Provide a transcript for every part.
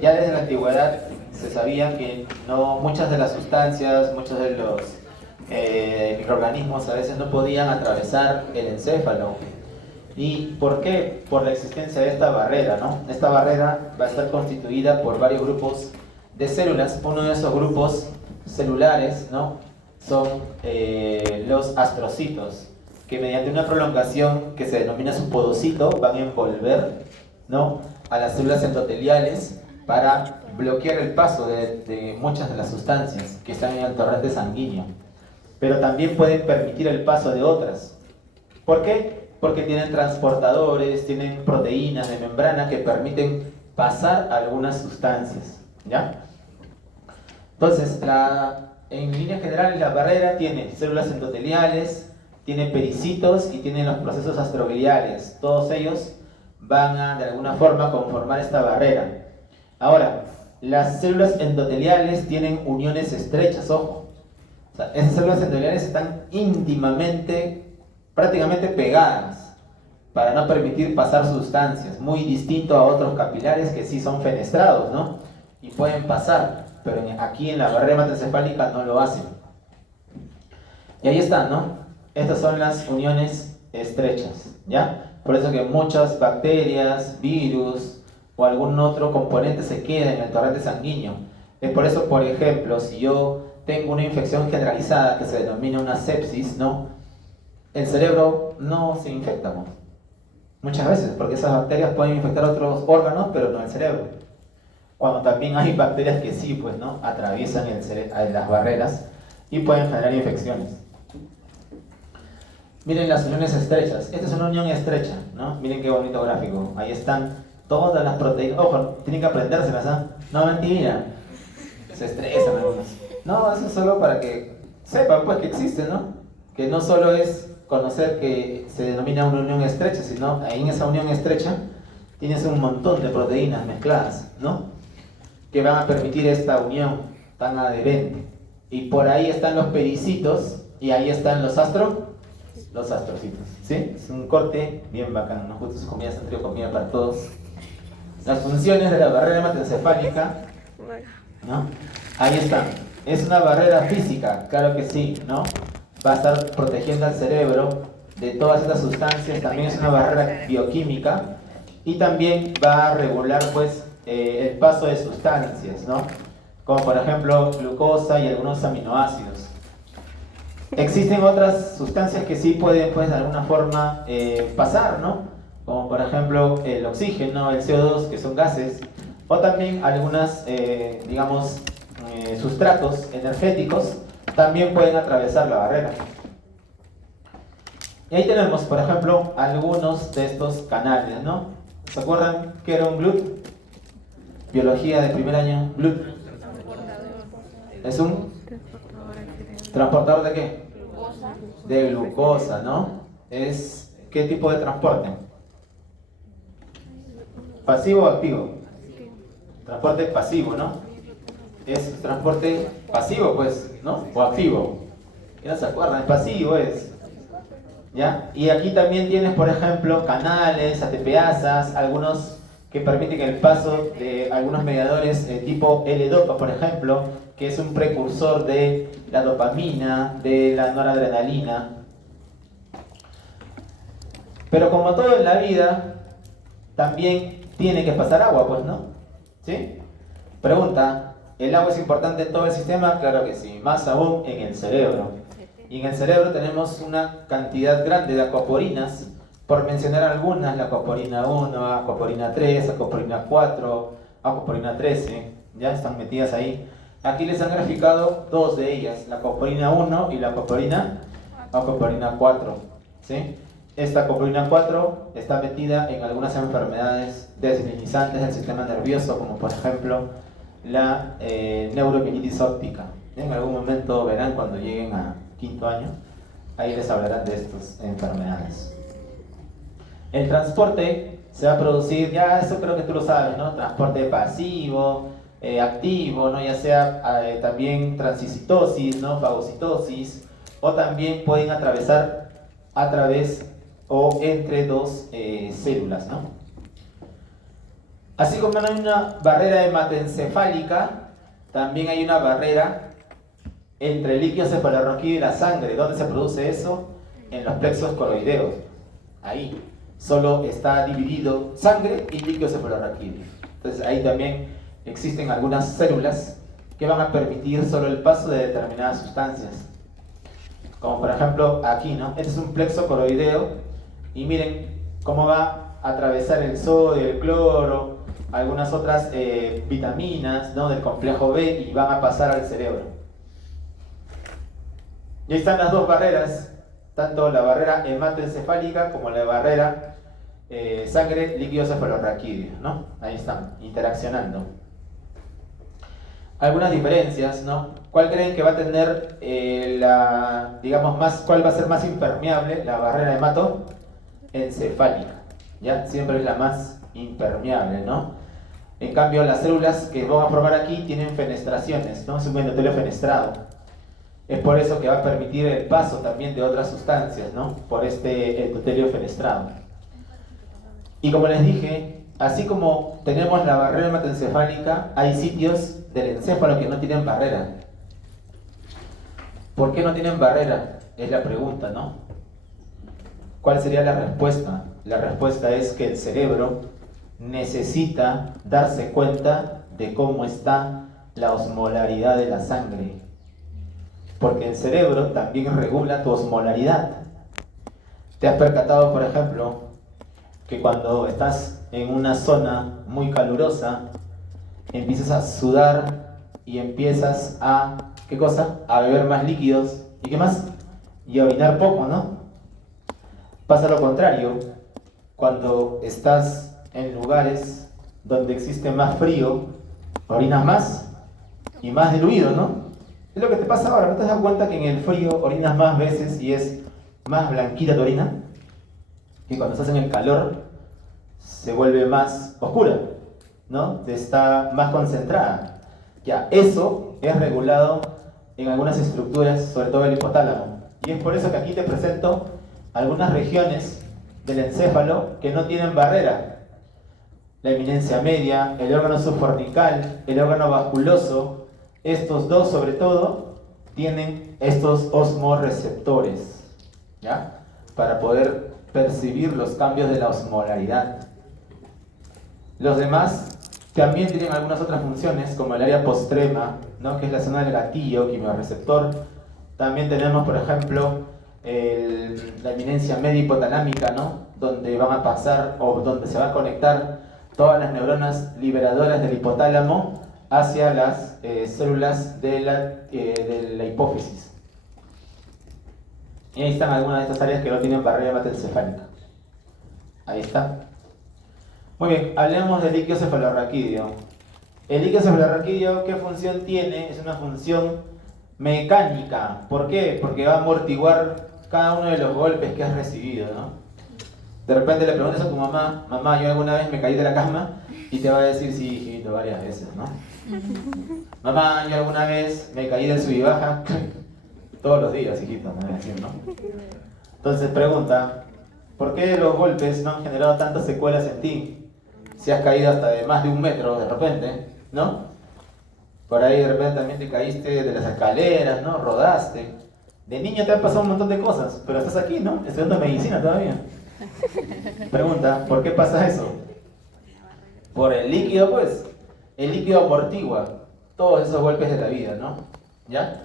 Ya desde la antigüedad se sabía que muchas de las sustancias, muchos de los microorganismos a veces no podían atravesar el encéfalo. ¿Y por qué? Por la existencia de esta barrera, ¿no? Esta barrera va a estar constituida por varios grupos de células. Uno de esos grupos celulares, ¿no? Son los astrocitos, que mediante una prolongación que se denomina su podocito van a envolver, ¿no?, a las células endoteliales para bloquear el paso de muchas de las sustancias que están en el torrente sanguíneo. Pero también pueden permitir el paso de otras. ¿Por qué? Porque tienen transportadores, tienen proteínas de membrana que permiten pasar algunas sustancias, ¿ya? Entonces, en líneas generales, la barrera tiene células endoteliales, tiene pericitos y tiene los procesos astrogliales. Todos ellos van a, de alguna forma, conformar esta barrera. Ahora, las células endoteliales tienen uniones estrechas, ojo. O sea, esas células endoteliales están íntimamente, prácticamente pegadas, para no permitir pasar sustancias, muy distinto a otros capilares que sí son fenestrados, ¿no? Y pueden pasar, pero aquí en la barrera hematoencefálica no lo hacen. Y ahí están, ¿no? Estas son las uniones estrechas, ¿ya? Por eso que muchas bacterias, virus o algún otro componente se queda en el torrente sanguíneo. Es por eso, por ejemplo, si yo tengo una infección generalizada que se denomina una sepsis, ¿no?, el cerebro no se infecta, ¿no?, muchas veces, porque esas bacterias pueden infectar otros órganos, pero no el cerebro. Cuando también hay bacterias que sí, pues, ¿no?, atraviesan las barreras y pueden generar infecciones. Miren las uniones estrechas. Esta es una unión estrecha, ¿no? Miren qué bonito gráfico. Ahí están todas las proteínas. Ojo, tienen que aprendérselas, ¿ah? No, mentira. Se estresan algunos. No, eso es solo para que sepan, pues, que existe, ¿no? Que no solo es conocer que se denomina una unión estrecha, sino ahí en esa unión estrecha tienes un montón de proteínas mezcladas, ¿no?, que van a permitir esta unión tan adherente. Y por ahí están los pericitos y ahí están los astrocitos, ¿sí? Es un corte bien bacano, ¿no? Justo su comida, centro comida para todos. Las funciones de la barrera hematoencefálica, ¿no? Ahí están. Es una barrera física, claro que sí, ¿no? Va a estar protegiendo al cerebro de todas estas sustancias. También es una barrera bioquímica y también va a regular, pues, el paso de sustancias, ¿no?, como por ejemplo glucosa y algunos aminoácidos. Existen otras sustancias que sí pueden, pues, de alguna forma pasar, ¿no?, como por ejemplo el oxígeno, el CO2, que son gases, o también algunas, digamos, sustratos energéticos también pueden atravesar la barrera. Y ahí tenemos, por ejemplo, algunos de estos canales, ¿no? ¿Se acuerdan qué era un GLUT? Biología de primer año, GLUT. ¿Es un transportador de qué? De glucosa, ¿no? ¿Es qué tipo de transporte? ¿Pasivo o activo? Transporte pasivo, ¿no? Es transporte pasivo, pues, ¿no? O activo. ¿Qué no se acuerdan? Es pasivo, es. ¿Ya? Y aquí también tienes, por ejemplo, canales, ATPasas, algunos que permiten el paso de algunos mediadores tipo L-Dopa, por ejemplo, que es un precursor de la dopamina, de la noradrenalina. Pero como todo en la vida, también tiene que pasar agua, pues, ¿no? ¿Sí? Pregunta, ¿el agua es importante en todo el sistema? Claro que sí, más aún en el cerebro. Y en el cerebro tenemos una cantidad grande de acuaporinas, por mencionar algunas, la acuaporina 1, acuaporina 3, acuaporina 4, acuaporina 13, ya están metidas ahí. Aquí les han graficado dos de ellas, la acuaporina 1 y la acuaporina 4, ¿sí? Esta acuaporina 4 está metida en algunas enfermedades desminimizantes del sistema nervioso, como por ejemplo la neuromielitis óptica. En algún momento verán cuando lleguen a quinto año, ahí les hablarán de estas enfermedades. El transporte se va a producir, ya eso creo que tú lo sabes, ¿no? Transporte pasivo, activo, ¿no? Ya sea también transicitosis, ¿no? Fagocitosis, o también pueden atravesar a través o entre dos células, ¿no? Así como hay una barrera hematoencefálica, también hay una barrera entre el líquido cefalorraquídeo y la sangre. ¿Dónde se produce eso? En los plexos coroideos. Ahí solo está dividido sangre y líquido cefalorraquídeo. Entonces ahí también existen algunas células que van a permitir solo el paso de determinadas sustancias. Como por ejemplo aquí, ¿no? Este es un plexo coroideo y miren cómo va a atravesar el sodio, el cloro, algunas otras vitaminas, ¿no? Del complejo B y van a pasar al cerebro. Y ahí están las dos barreras, tanto la barrera hematoencefálica como la barrera sangre líquido cefalorraquídeo, ¿no? Ahí están, interaccionando. Algunas diferencias, ¿no? ¿Cuál creen que va a tener cuál va a ser más impermeable? La barrera hematoencefálica, ¿ya? Siempre es la más impermeable, ¿no? En cambio, las células que vamos a formar aquí tienen fenestraciones, ¿no? Es un endotelio fenestrado. Es por eso que va a permitir el paso también de otras sustancias, ¿no? Por este endotelio fenestrado. Y como les dije, así como tenemos la barrera hematoencefálica, hay sitios del encéfalo que no tienen barrera. ¿Por qué no tienen barrera? Es la pregunta, ¿no? ¿Cuál sería la respuesta? La respuesta es que el cerebro necesita darse cuenta de cómo está la osmolaridad de la sangre. Porque el cerebro también regula tu osmolaridad. ¿Te has percatado, por ejemplo, que cuando estás en una zona muy calurosa, empiezas a sudar y empiezas a, ¿qué cosa? A beber más líquidos, ¿y qué más? Y a orinar poco, ¿no? Pasa lo contrario, cuando estás en lugares donde existe más frío, orinas más y más diluido, ¿no? Es lo que te pasa ahora, ¿no te has dado cuenta que en el frío orinas más veces y es más blanquita tu orina? Y cuando estás en el calor, se vuelve más oscura, ¿no? Está más concentrada. Ya, eso es regulado en algunas estructuras, sobre todo el hipotálamo. Y es por eso que aquí te presento algunas regiones del encéfalo que no tienen barrera. La eminencia media, el órgano subcortical, el órgano vasculoso, estos dos sobre todo tienen estos osmorreceptores, ¿ya? Para poder percibir los cambios de la osmolaridad. Los demás también tienen algunas otras funciones, como el área postrema, ¿no? Que es la zona del gatillo, quimiorreceptor. También tenemos, por ejemplo, la eminencia media hipotalámica, ¿no? Donde van a pasar o donde se va a conectar todas las neuronas liberadoras del hipotálamo hacia las células de la hipófisis. Y ahí están algunas de estas áreas que no tienen barrera hematoencefálica. Ahí está. Muy bien, hablemos del líquido cefalorraquídeo. El líquido cefalorraquídeo, ¿qué función tiene? Es una función mecánica. ¿Por qué? Porque va a amortiguar cada uno de los golpes que has recibido, ¿no? De repente le preguntas a tu mamá, mamá, yo alguna vez me caí de la cama, y te va a decir, sí, hijito, varias veces, ¿no? Mamá, yo alguna vez me caí del sub y baja, todos los días, hijito, me va a decir, ¿no? Entonces pregunta, ¿por qué los golpes no han generado tantas secuelas en ti? Si has caído hasta de más de 1 metro de repente, ¿no? Por ahí de repente también te caíste de las escaleras, ¿no? Rodaste. De niño te han pasado un montón de cosas, pero estás aquí, ¿no? Estudiando medicina todavía. Pregunta, ¿por qué pasa eso? Por el líquido, pues. El líquido amortigua todos esos golpes de la vida, ¿no? ¿Ya?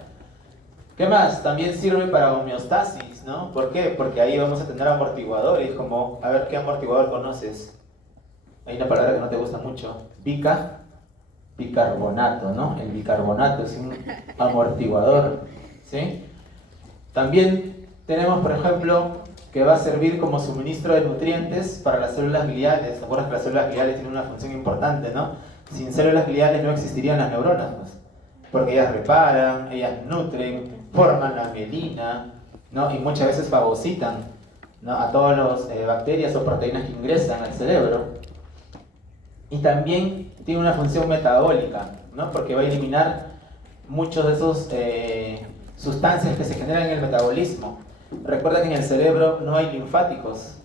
¿Qué más? También sirve para homeostasis, ¿no? ¿Por qué? Porque ahí vamos a tener amortiguadores, como, a ver, ¿qué amortiguador conoces? Hay una palabra que no te gusta mucho, bicarbonato, ¿no? El bicarbonato es un amortiguador, ¿sí? También tenemos, por ejemplo, que va a servir como suministro de nutrientes para las células gliales. ¿Te acuerdas que las células gliales tienen una función importante, ¿no? Sin células gliales no existirían las neuronas, pues, porque ellas reparan, ellas nutren, forman la mielina, ¿no? Y muchas veces fagocitan, ¿no? A todas las bacterias o proteínas que ingresan al cerebro. Y también tiene una función metabólica, ¿no? Porque va a eliminar muchos de esos sustancias que se generan en el metabolismo. Recuerda que en el cerebro no hay linfáticos,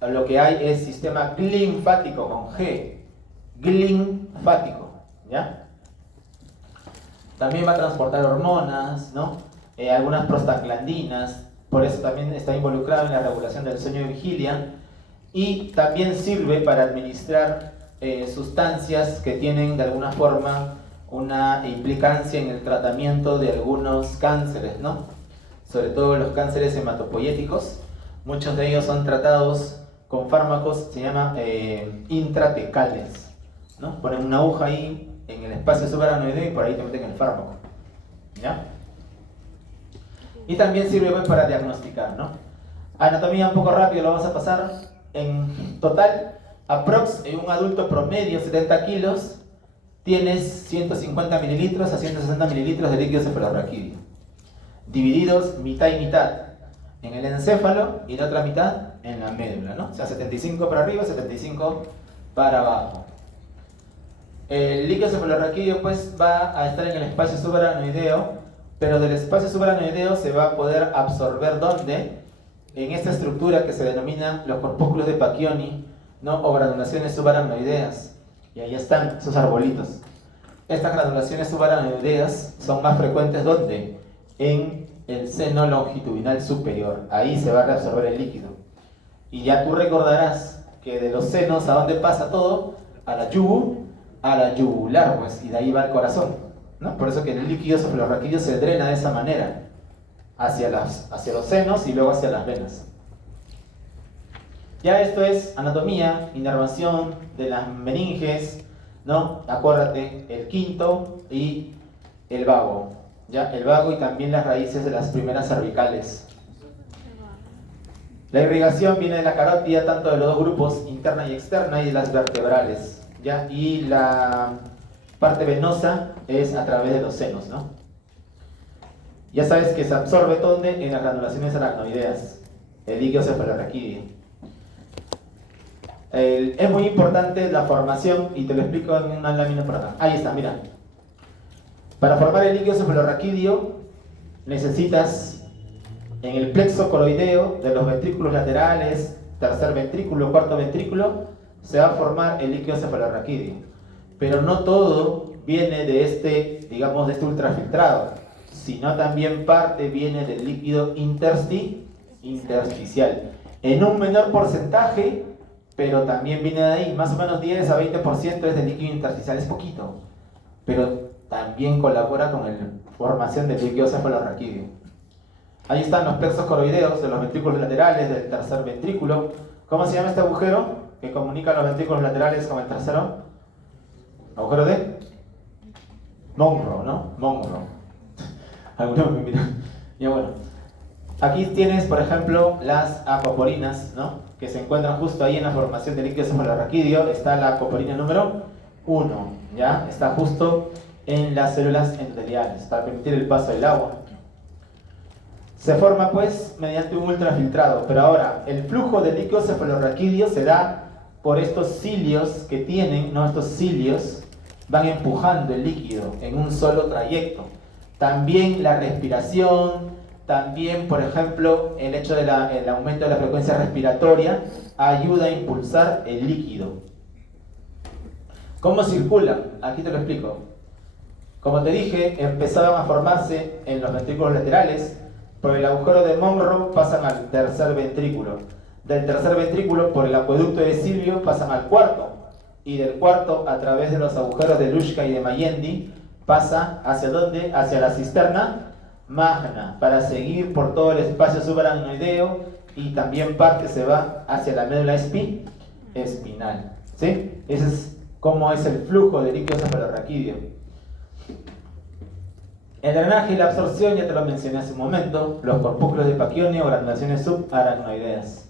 lo que hay es sistema linfático con G, linfático, ¿ya? También va a transportar hormonas, ¿no? Algunas prostaglandinas, por eso también está involucrado en la regulación del sueño y vigilia, y también sirve para administrar sustancias que tienen de alguna forma una implicancia en el tratamiento de algunos cánceres, ¿no? Sobre todo los cánceres hematopoyéticos. Muchos de ellos son tratados con fármacos, se llama intratecales, ¿no? Ponen una aguja ahí en el espacio subaracnoideo y por ahí te meten el fármaco, ¿ya? Y también sirve pues, para diagnosticar, ¿no? Anatomía un poco rápido, lo vamos a pasar. En total, aprox en un adulto promedio, 70 kilos, tienes 150 mililitros a 160 mililitros de líquido cefalorraquídeo, divididos mitad y mitad en el encéfalo y la otra mitad en la médula, ¿no? O sea, 75 para arriba, 75 para abajo. El líquido cefalorraquídeo pues va a estar en el espacio subaracnoideo, pero del espacio subaracnoideo se va a poder absorber ¿dónde? En esta estructura que se denomina los corpúsculos de Pacchioni, ¿no? O granulaciones subaracnoideas. Y ahí están esos arbolitos. Estas granulaciones subaracnoideas son más frecuentes ¿dónde? En el seno longitudinal superior. Ahí se va a reabsorber el líquido. Y ya tú recordarás que de los senos, ¿a dónde pasa todo? A la yugular, pues, y de ahí va al corazón, ¿no? Por eso que el líquido cefalorraquídeo se drena de esa manera, hacia los senos y luego hacia las venas. Ya esto es anatomía, inervación de las meninges, ¿no? Acuérdate, el quinto y el vago, ¿ya? El vago y también las raíces de las primeras cervicales. La irrigación viene de la carótida, tanto de los dos grupos, interna y externa, y de las vertebrales, ¿ya? Y la parte venosa es a través de los senos, ¿no? Ya sabes que se absorbe ¿dónde? En las granulaciones aracnoideas, el líquido cefalorraquídeo. Es muy importante la formación, y te lo explico en una lámina por acá. Ahí está, mira. Para formar el líquido cefalorraquídeo necesitas en el plexo coroideo de los ventrículos laterales, tercer ventrículo, cuarto ventrículo, se va a formar el líquido cefalorraquídeo. Pero no todo viene de este, digamos, de este ultrafiltrado, sino también parte viene del líquido intersticial. En un menor porcentaje, pero también viene de ahí, más o menos 10 a 20% es del líquido intersticial, es poquito, pero también colabora con la formación del líquido cefalorraquídeo. Ahí están los plexos coroideos de los ventrículos laterales del tercer ventrículo. ¿Cómo se llama este agujero que comunica los ventrículos laterales con el tercero? ¿Agujero de? Monro, ¿no? Monro. Algunos me miran. Ya bueno. Aquí tienes, por ejemplo, las aquaporinas, ¿no? Que se encuentran justo ahí en la formación del líquido cefalorraquídeo. Está la aquaporina número 1, ¿ya? Está justo en las células endoteliales para permitir el paso del agua. Se forma pues mediante un ultrafiltrado, pero ahora el flujo del líquido cefalorraquídeo se da por estos cilios que tienen, ¿no? Estos cilios van empujando el líquido en un solo trayecto. También la respiración, también por ejemplo el hecho del aumento de la frecuencia respiratoria ayuda a impulsar el líquido. ¿Cómo circula? Aquí te lo explico. Como te dije, empezaban a formarse en los ventrículos laterales. Por el agujero de Monro pasan al tercer ventrículo. Del tercer ventrículo, por el acueducto de Silvio, pasan al cuarto. Y del cuarto, a través de los agujeros de Luschka y de Mayendi, pasa ¿hacia dónde? Hacia la cisterna magna, para seguir por todo el espacio subaracnoideo, y también parte se va hacia la médula espinal. ¿Sí? Ese es cómo es el flujo de líquido cefalorraquídeo. El drenaje y la absorción, ya te lo mencioné hace un momento, los corpúsculos de Pacchioni o granulaciones subaracnoideas.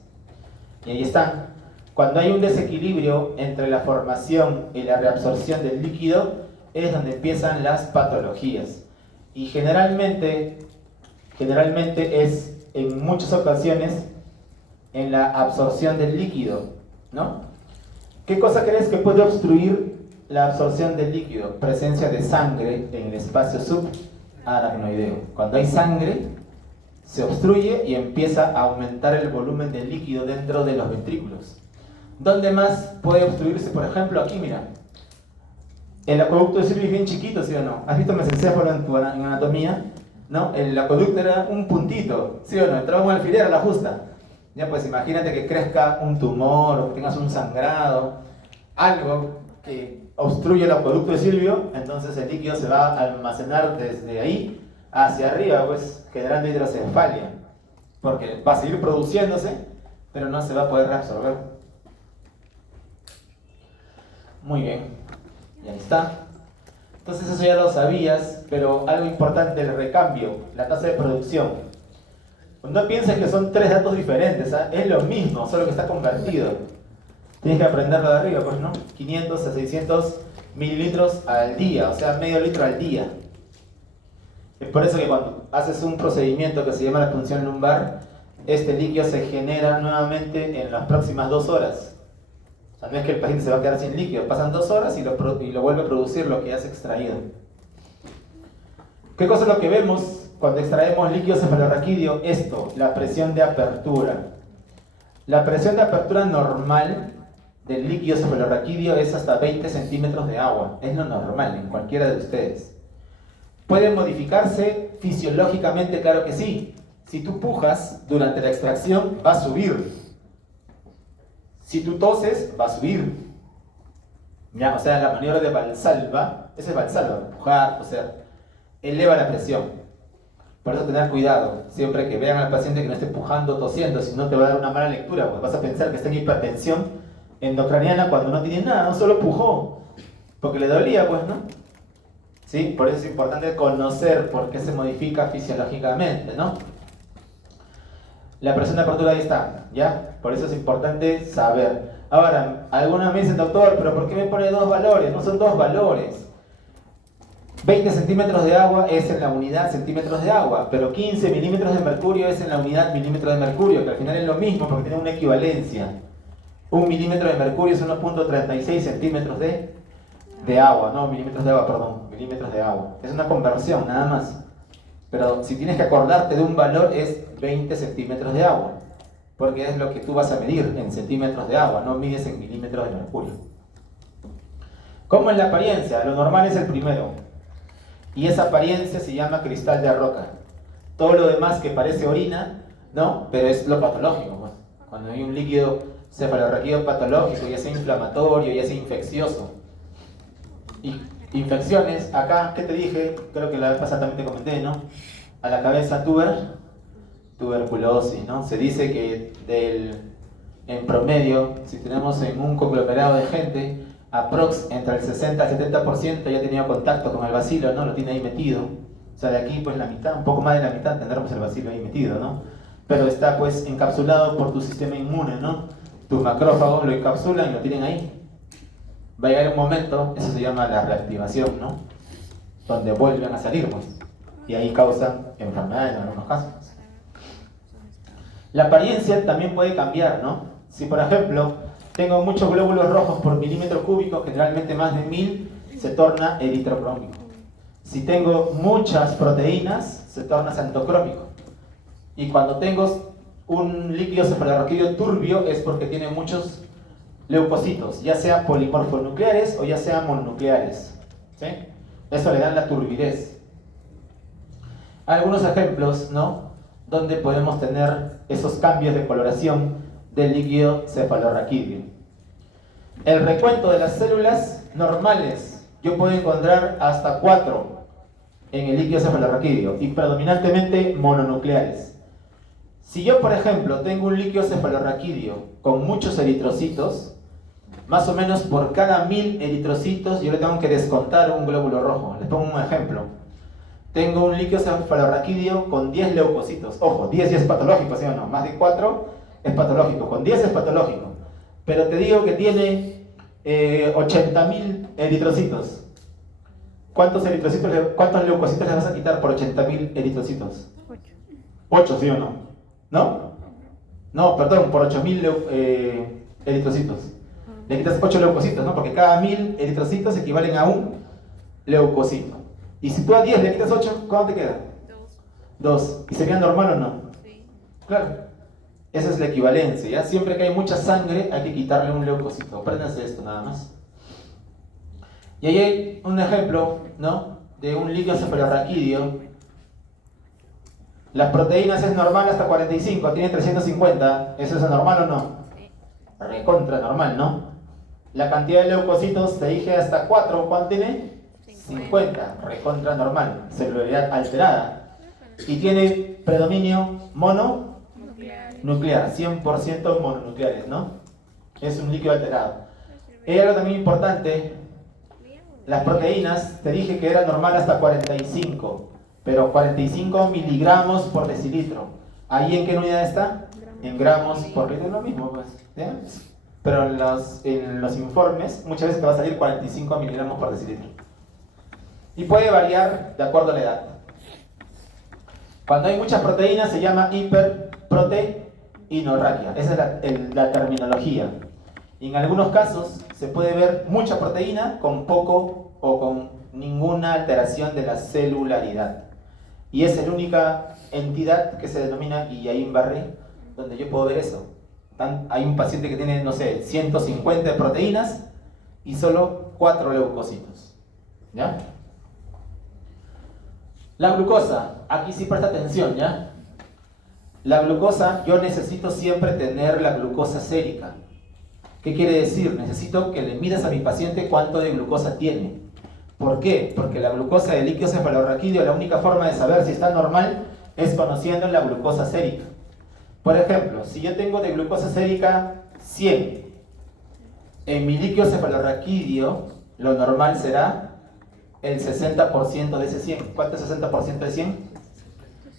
Y ahí están. Cuando hay un desequilibrio entre la formación y la reabsorción del líquido, es donde empiezan las patologías. Y generalmente es en muchas ocasiones en la absorción del líquido, ¿no? ¿Qué cosa crees que puede obstruir la absorción del líquido? Presencia de sangre en el espacio subaracnoideo. Cuando hay sangre, se obstruye y empieza a aumentar el volumen del líquido dentro de los ventrículos. ¿Dónde más puede obstruirse? Por ejemplo, aquí, mira. El acueducto de Silvio es bien chiquito, ¿sí o no? ¿Has visto mesencéfalo en anatomía? ¿No? El acueducto era un puntito, ¿sí o no? Entraba un alfiler a la justa. Ya, pues imagínate que crezca un tumor o que tengas un sangrado, algo que obstruye el acueducto de Silvio, entonces el líquido se va a almacenar desde ahí hacia arriba, pues generando hidrocefalia, porque va a seguir produciéndose, pero no se va a poder reabsorber. Muy bien, y ahí está. Entonces eso ya lo sabías, pero algo importante, el recambio, la tasa de producción. No pienses que son tres datos diferentes, ¿eh? Es lo mismo, solo que está convertido. Tienes que aprenderlo de arriba, pues, ¿no? 500 a 600 mililitros al día, o sea, medio litro al día. Es por eso que cuando haces un procedimiento que se llama la punción lumbar, este líquido se genera nuevamente en las próximas 2 horas. O sea, no es que el paciente se va a quedar sin líquido, pasan 2 horas y lo vuelve a producir lo que ya se ha extraído. ¿Qué cosa es lo que vemos cuando extraemos líquido cefalorraquídeo? Esto, la presión de apertura. La presión de apertura normal del líquido cefalorraquídeo es hasta 20 centímetros de agua. Es lo normal en cualquiera de ustedes. ¿Puede modificarse fisiológicamente? Claro que sí. Si tú pujas durante la extracción, va a subir. Si tú toses, va a subir. ¿Ya? O sea, la maniobra de Valsalva, ese es Valsalva, pujar, toser, eleva la presión. Por eso tener cuidado, siempre que vean al paciente que no esté pujando, tosiendo, si no te va a dar una mala lectura, pues vas a pensar que está en hipertensión endocraniana cuando no tiene nada, no solo pujó, porque le dolía, pues, ¿no? ¿Sí? Por eso es importante conocer por qué se modifica fisiológicamente, ¿no? La presión de apertura ahí está, ¿ya? Por eso es importante saber. Ahora, algunos me dicen, doctor, ¿pero por qué me pone 2 valores? No son 2 valores. 20 centímetros de agua es en la unidad centímetros de agua, pero 15 milímetros de mercurio es en la unidad milímetros de mercurio, que al final es lo mismo porque tiene una equivalencia. 1 milímetro de mercurio es 1.36 centímetros de agua, no milímetros de agua, perdón, milímetros de agua. Es una conversión, nada más. Pero si tienes que acordarte de un valor es 20 centímetros de agua, porque es lo que tú vas a medir en centímetros de agua, no mides en milímetros de mercurio. ¿Cómo es la apariencia? Lo normal es el primero. Y esa apariencia se llama cristal de roca. Todo lo demás que parece orina, ¿no? Pero es lo patológico, pues. Cuando hay un líquido cefalorraquídeo patológico, ya sea inflamatorio, ya sea infeccioso. Y infecciones, acá, ¿qué te dije? Creo que la vez pasada también te comenté, ¿no? A la cabeza tuberculosis, ¿no? Se dice que en promedio, si tenemos en un conglomerado de gente, aprox entre el 60 y el 70% ya ha tenido contacto con el bacilo, ¿no? Lo tiene ahí metido. O sea, de aquí pues la mitad, un poco más de la mitad tendremos el bacilo ahí metido, ¿no? Pero está pues encapsulado por tu sistema inmune, ¿no? Tus macrófagos lo encapsulan y lo tienen ahí. Va a llegar un momento, eso se llama la reactivación, ¿no? Donde vuelven a salir, pues. Y ahí causan enfermedad en algunos casos. La apariencia también puede cambiar, ¿no? Si por ejemplo tengo muchos glóbulos rojos por milímetro cúbico, generalmente más de 1000, se torna eritrocrómico. Si tengo muchas proteínas, se torna xantocrómico. Y cuando tengo un líquido cefalorraquídeo turbio es porque tiene muchos leucocitos, ya sea polimorfonucleares o ya sea mononucleares. ¿Sí? Eso le da la turbidez. Algunos ejemplos, ¿no? Donde podemos tener esos cambios de coloración del líquido cefalorraquídeo. El recuento de las células normales, yo puedo encontrar hasta 4 en el líquido cefalorraquídeo y predominantemente mononucleares. Si yo, por ejemplo, tengo un líquido cefalorraquídeo con muchos eritrocitos, más o menos por cada 1000 eritrocitos yo le tengo que descontar un glóbulo rojo. Les pongo un ejemplo. Tengo un líquido cefalorraquídeo con 10 leucocitos. Ojo, 10 ya es patológico, ¿sí o no? Más de 4 es patológico, con 10 es patológico. Pero te digo que tiene 80.000 eritrocitos. ¿Cuántos leucocitos le vas a quitar por 80.000 eritrocitos? 8, ¿sí o no? ¿No? No, perdón, por 8.000 eritrocitos. Le quitas 8 leucocitos, ¿no? Porque cada 1000 eritrocitos equivalen a un leucocito. Y si tú a 10 le quitas 8, ¿cuánto te queda? 2. ¿Y sería normal o no? Sí. Claro. Esa es la equivalencia, ¿ya? Siempre que hay mucha sangre hay que quitarle un leucocito. Apréndanse esto nada más. Y ahí hay un ejemplo, ¿no?, de un líquido cefalorraquídeo. Las proteínas es normal hasta 45, tiene 350. ¿Eso es normal o no? Recontra normal, ¿no? La cantidad de leucocitos, te dije hasta 4, ¿cuánto tiene? 50, recontra normal, celularidad alterada. Y tiene predominio mononuclear, 100% mononucleares, ¿no? Es un líquido alterado. Hay algo también importante, las proteínas, te dije que era normal hasta 45, pero 45 miligramos por decilitro. ¿Ahí en qué unidad está? En gramos por litro, es lo mismo, pues, ¿ya? Pero en los informes muchas veces te va a salir 45 miligramos por decilitro. Y puede variar de acuerdo a la edad. Cuando hay muchas proteínas se llama hiperproteinorraquia. Esa es la terminología. Y en algunos casos se puede ver mucha proteína con poco o con ninguna alteración de la celularidad. Y es la única entidad que se denomina Guillain-Barré, donde yo puedo ver eso. Hay un paciente que tiene, no sé, 150 de proteínas y solo 4 leucocitos. ¿Ya? La glucosa, aquí sí presta atención, ¿ya? La glucosa, yo necesito siempre tener la glucosa sérica. ¿Qué quiere decir? Necesito que le midas a mi paciente cuánto de glucosa tiene. ¿Por qué? Porque la glucosa del líquido cefalorraquídeo, la única forma de saber si está normal es conociendo la glucosa sérica. Por ejemplo, si yo tengo de glucosa sérica 100, en mi líquido cefalorraquídeo, lo normal será el 60% de ese 100. ¿Cuánto es 60% de 100?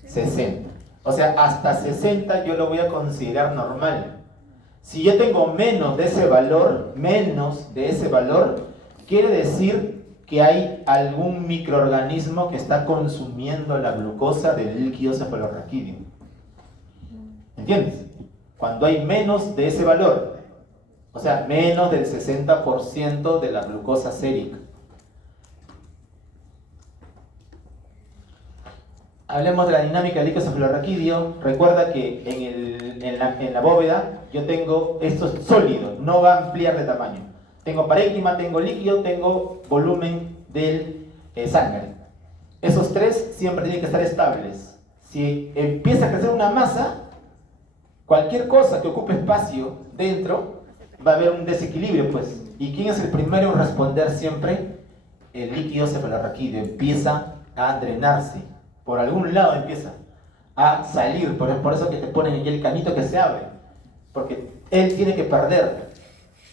60. O sea, hasta 60 yo lo voy a considerar normal. Si yo tengo menos de ese valor, quiere decir que hay algún microorganismo que está consumiendo la glucosa del líquido cefalorraquídeo. ¿Entiendes? Cuando hay menos de ese valor, o sea, menos del 60% de la glucosa sérica. Hablemos de la dinámica del líquido cefalorraquídeo. Recuerda que en la bóveda yo tengo esto es sólido, no va a ampliar de tamaño. Tengo parénquima, tengo líquido, tengo volumen del sangre. Esos tres siempre tienen que estar estables. Si empieza a crecer una masa, cualquier cosa que ocupe espacio dentro va a haber un desequilibrio, pues. ¿Y quién es el primero en responder siempre? El líquido cefalorraquídeo empieza a drenarse. Por algún lado empieza a salir, por eso que te ponen en el canito que se abre, porque él tiene que perder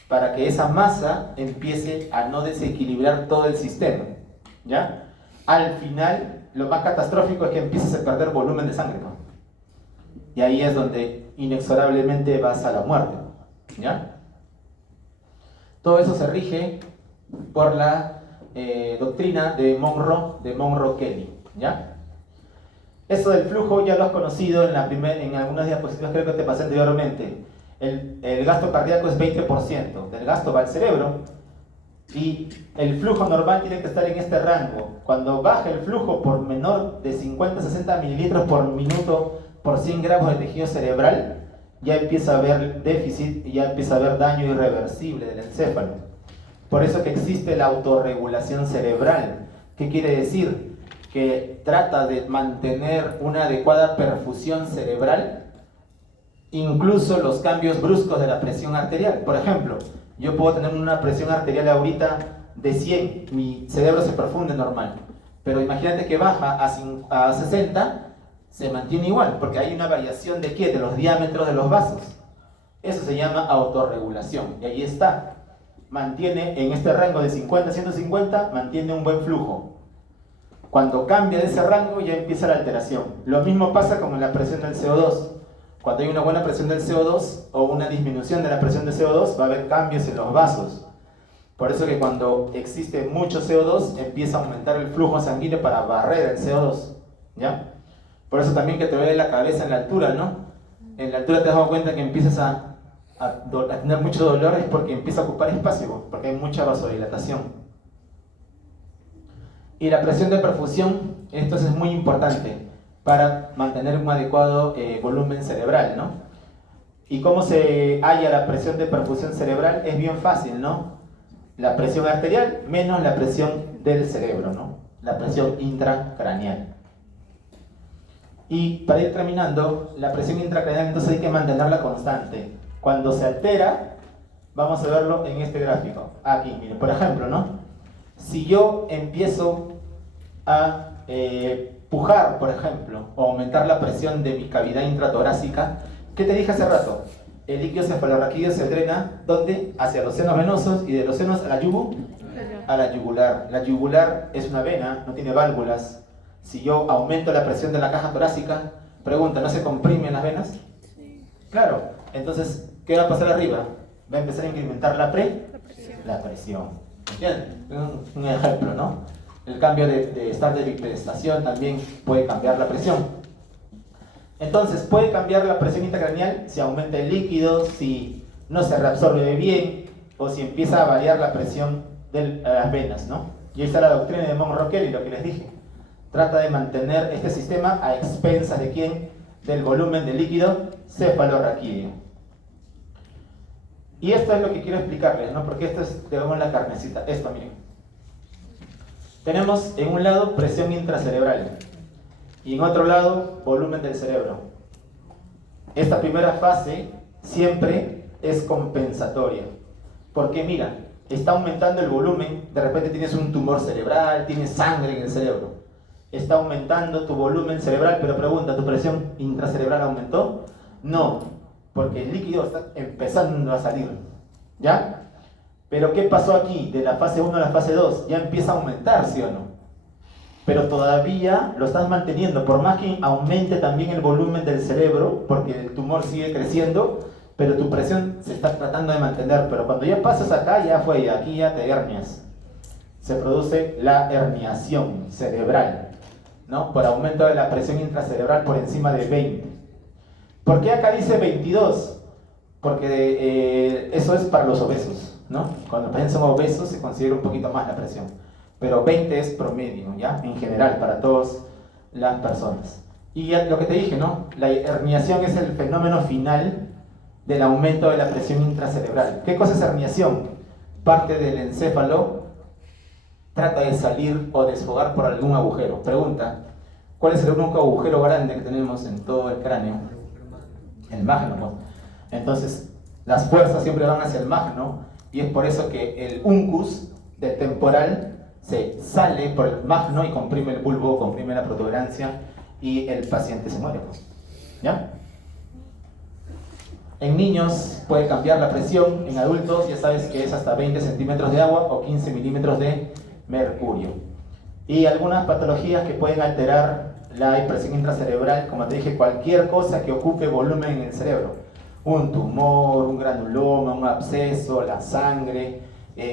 para que esa masa empiece a no desequilibrar todo el sistema, ¿ya? Al final, lo más catastrófico es que empieces a perder volumen de sangre, ¿no? Y ahí es donde inexorablemente vas a la muerte, ¿ya? Todo eso se rige por la doctrina de Monro-Kelly, ¿ya? Eso del flujo ya lo has conocido en algunas diapositivas, creo que te pasé anteriormente. El gasto cardíaco es 20%, del gasto va al cerebro y el flujo normal tiene que estar en este rango. Cuando baja el flujo por menor de 50-60 mililitros por minuto por 100 gramos de tejido cerebral, ya empieza a haber déficit y ya empieza a haber daño irreversible del encéfalo. Por eso que existe la autorregulación cerebral. ¿Qué quiere decir? Que trata de mantener una adecuada perfusión cerebral, incluso los cambios bruscos de la presión arterial. Por ejemplo, yo puedo tener una presión arterial ahorita de 100, mi cerebro se perfunde normal, pero imagínate que baja a 60, se mantiene igual, porque hay una variación de ¿qué? De los diámetros de los vasos. Eso se llama autorregulación, y ahí está. Mantiene en este rango de 50 a 150, mantiene un buen flujo. Cuando cambia de ese rango ya empieza la alteración. Lo mismo pasa con la presión del CO2. Cuando hay una buena presión del CO2 o una disminución de la presión de CO2 va a haber cambios en los vasos. Por eso que cuando existe mucho CO2 empieza a aumentar el flujo sanguíneo para barrer el CO2, ¿ya? Por eso también que te duele la cabeza en la altura, ¿no? En la altura te has dado cuenta que empiezas a tener mucho dolor, es porque empieza a ocupar espacio, porque hay mucha vasodilatación. Y la presión de perfusión, esto es muy importante para mantener un adecuado volumen cerebral, ¿no? ¿Y cómo se halla la presión de perfusión cerebral? Es bien fácil, ¿no? la presión arterial menos la presión del cerebro, ¿no? La presión intracraneal. Y para ir terminando, la presión intracraneal entonces hay que mantenerla constante. Cuando se altera, vamos a verlo en este gráfico. Aquí, miren, por ejemplo, ¿no? Si yo empiezo a pujar, por ejemplo, o aumentar la presión de mi cavidad intratorácica, ¿qué te dije hace rato? El líquido cefalorraquídeo se drena, ¿dónde? Hacia los senos venosos y de los senos a la a la yugular. La yugular es una vena, no tiene válvulas. Si yo aumento la presión de la caja torácica, pregunta, ¿no se comprimen las venas? Sí. Claro, entonces, ¿qué va a pasar arriba? Va a empezar a incrementar la presión. ¿Entienden? Un ejemplo, ¿no? El cambio de estar de bipedestación también puede cambiar la presión. Entonces, puede cambiar la presión intracraneal si aumenta el líquido, si no se reabsorbe bien, o si empieza a variar la presión de las venas, ¿no? Y ahí está la doctrina de Monroe-Kelly, lo que les dije. Trata de mantener este sistema a expensas de ¿quién? Del volumen de líquido cefalorraquídeo. Y esto es lo que quiero explicarles, ¿no? Porque esto es, digamos, la carnecita. Esto, miren. Tenemos en un lado presión intracerebral y en otro lado volumen del cerebro. Esta primera fase siempre es compensatoria. Porque mira, está aumentando el volumen, de repente tienes un tumor cerebral, tienes sangre en el cerebro. Está aumentando tu volumen cerebral, pero pregunta, ¿tu presión intracerebral aumentó? No, porque el líquido está empezando a salir, ¿ya? Pero ¿qué pasó aquí? De la fase 1 a la fase 2, ya empieza a aumentar, ¿sí o no? Pero todavía lo estás manteniendo, por más que aumente también el volumen del cerebro, porque el tumor sigue creciendo, pero tu presión se está tratando de mantener. Pero cuando ya pasas acá, ya fue, aquí ya te hernias. Se produce la herniación cerebral, ¿no? Por aumento de la presión intracerebral por encima de 20. ¿Por qué acá dice 22? Porque eso es para los obesos, ¿no? Cuando los pacientes son obesos se considera un poquito más la presión. Pero 20 es promedio, ¿ya? En general, para todas las personas. Y ya lo que te dije, ¿no? La herniación es el fenómeno final del aumento de la presión intracerebral. ¿Qué cosa es herniación? Parte del encéfalo trata de salir o desfogar por algún agujero. Pregunta, ¿cuál es el único agujero grande que tenemos en todo el cráneo? El magno, ¿no? Entonces, las fuerzas siempre van hacia el magno y es por eso que el uncus del temporal se sale por el magno y comprime el bulbo, comprime la protuberancia y el paciente se muere, ¿ya? En niños puede cambiar la presión, en adultos ya sabes que es hasta 20 centímetros de agua o 15 milímetros de mercurio. Y algunas patologías que pueden alterar la presión intracerebral, como te dije, cualquier cosa que ocupe volumen en el cerebro. Un tumor, un granuloma, un absceso, la sangre,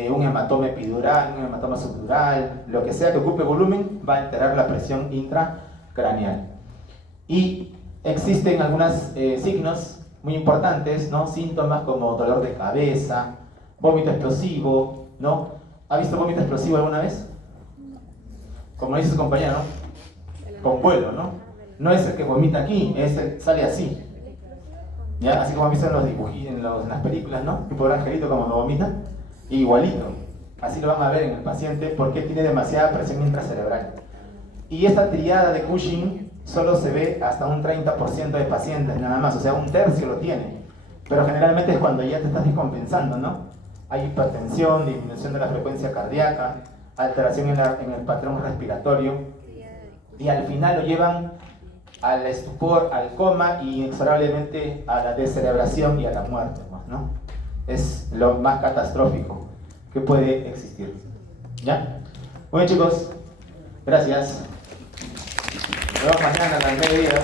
un hematoma epidural, un hematoma subdural, lo que sea que ocupe volumen va a alterar la presión intracraneal. Y existen algunos signos muy importantes, ¿no? Síntomas como dolor de cabeza, vómito explosivo, ¿no? ¿Ha visto vómito explosivo alguna vez? Como dice su compañero, ¿no? Con vuelo, ¿no? No es el que vomita aquí, es el sale así. ¿Ya? Así como han visto en los dibujitos, en las películas, ¿no? El pobre angelito como lo vomita, igualito. Así lo van a ver en el paciente porque tiene demasiada presión intracerebral. Y esta triada de Cushing solo se ve hasta un 30% de pacientes nada más, o sea, un tercio lo tiene. Pero generalmente es cuando ya te estás descompensando, ¿no? Hay hipertensión, disminución de la frecuencia cardíaca, alteración en el patrón respiratorio, y al final lo llevan al estupor, al coma y inexorablemente a la descerebración y a la muerte, ¿no? Es lo más catastrófico que puede existir. ¿Ya? Bueno, chicos, gracias. Nos vemos mañana a las mediodía.